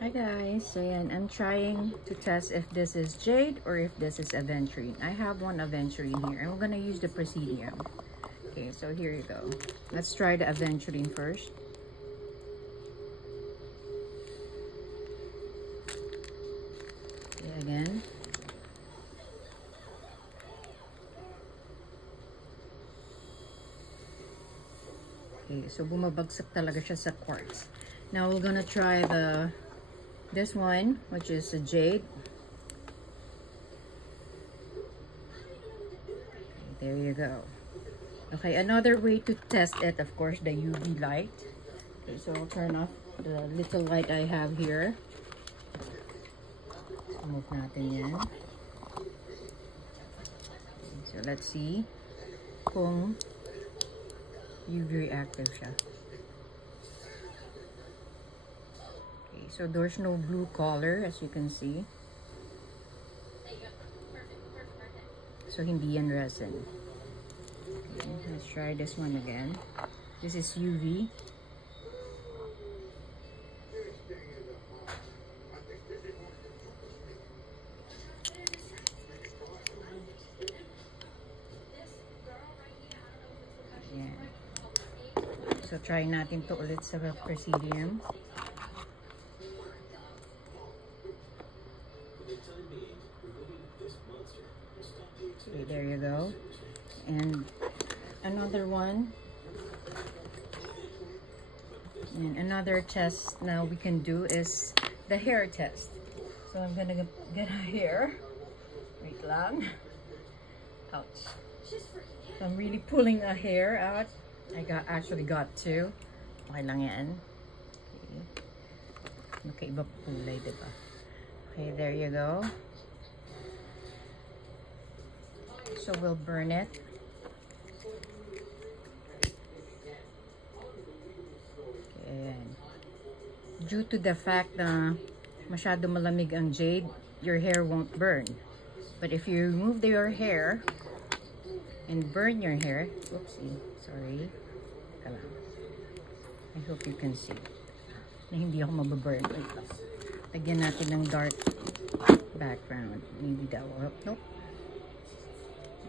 Hi guys, so yan, I'm trying to test if this is jade or if this is aventurine. I have one aventurine here. I'm gonna use the Presidium. Okay, so here you go. Let's try the aventurine first. Okay, again. Okay, so bumabagsak talaga siya sa quartz. Now we're gonna try this one, which is a jade. Okay, there you go. Okay, another way to test it, of course, the UV light. Okay, so I'll turn off the little light I have here. Move natin yan. Okay, so let's see kung UV reactive siya. So there's no blue color, as you can see. So hindi yan resin. Okay, let's try this one again. This is UV. Ayan. So try natin to ulit sa Presidium. Okay, there you go. And another one. And another test now we can do is the hair test. So I'm gonna get a hair. Wait lang. Ouch. So I'm really pulling a hair out. I actually got two. Okay lang yan. Okay. Magkaiba kulay, diba? Okay, there you go. So we'll burn it. Okay. Due to the fact na masyado malamig ang jade, your hair won't burn. But if you remove your hair and burn your hair, oopsie, sorry. I hope you can see na hindi ako mababurn. Lagyan natin ng dark background. Maybe that will help. Nope.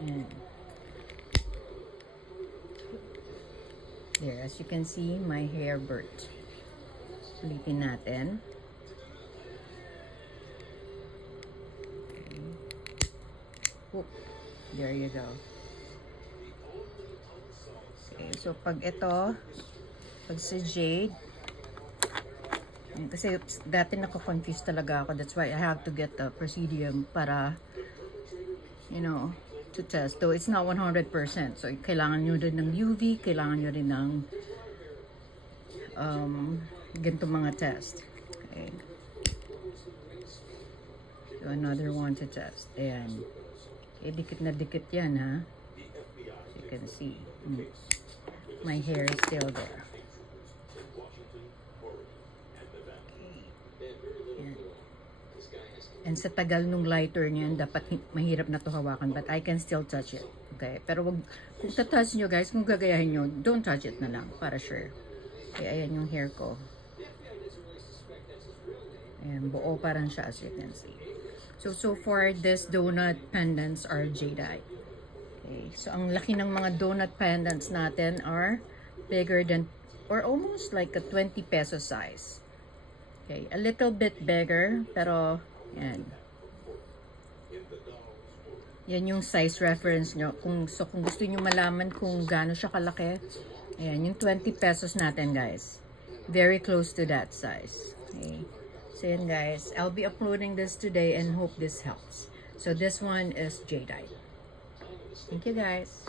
And there, as you can see, my hair burnt. Ulitin natin. Okay. Oh, there you go. Okay, so pag ito, pag sa jade, kasi dati nako-confuse talaga ako. That's why I have to get the Presidium para, you know, to test. Though it's not 100%. So, kailangan nyo rin ng UV, kailangan nyo rin ng ganito mga test. Okay. So, another one to test. Ayan. Okay, dikit na dikit yan, ha? So, you can see. My hair is still there. And sa tagal nung lighter niyan, dapat mahirap na to hawakan. But I can still touch it. Okay? Pero wag, kung touch nyo guys, kung gagayahin nyo, don't touch it na lang. Para sure. Okay, ayan yung hair ko. Ayan, buo parang siya as you can see. So far, this donut pendants are jadeite. Okay, so ang laki ng mga donut pendants natin are bigger than, or almost like a 20 peso size. Okay, a little bit bigger, pero yan. Yan yung size reference nyo. Kung gusto nyo malaman kung gaano siya kalaki, ayan, yung 20 pesos natin, guys. Very close to that size. Okay. So yan, guys. I'll be uploading this today and hope this helps. So this one is jadeite. Thank you, guys.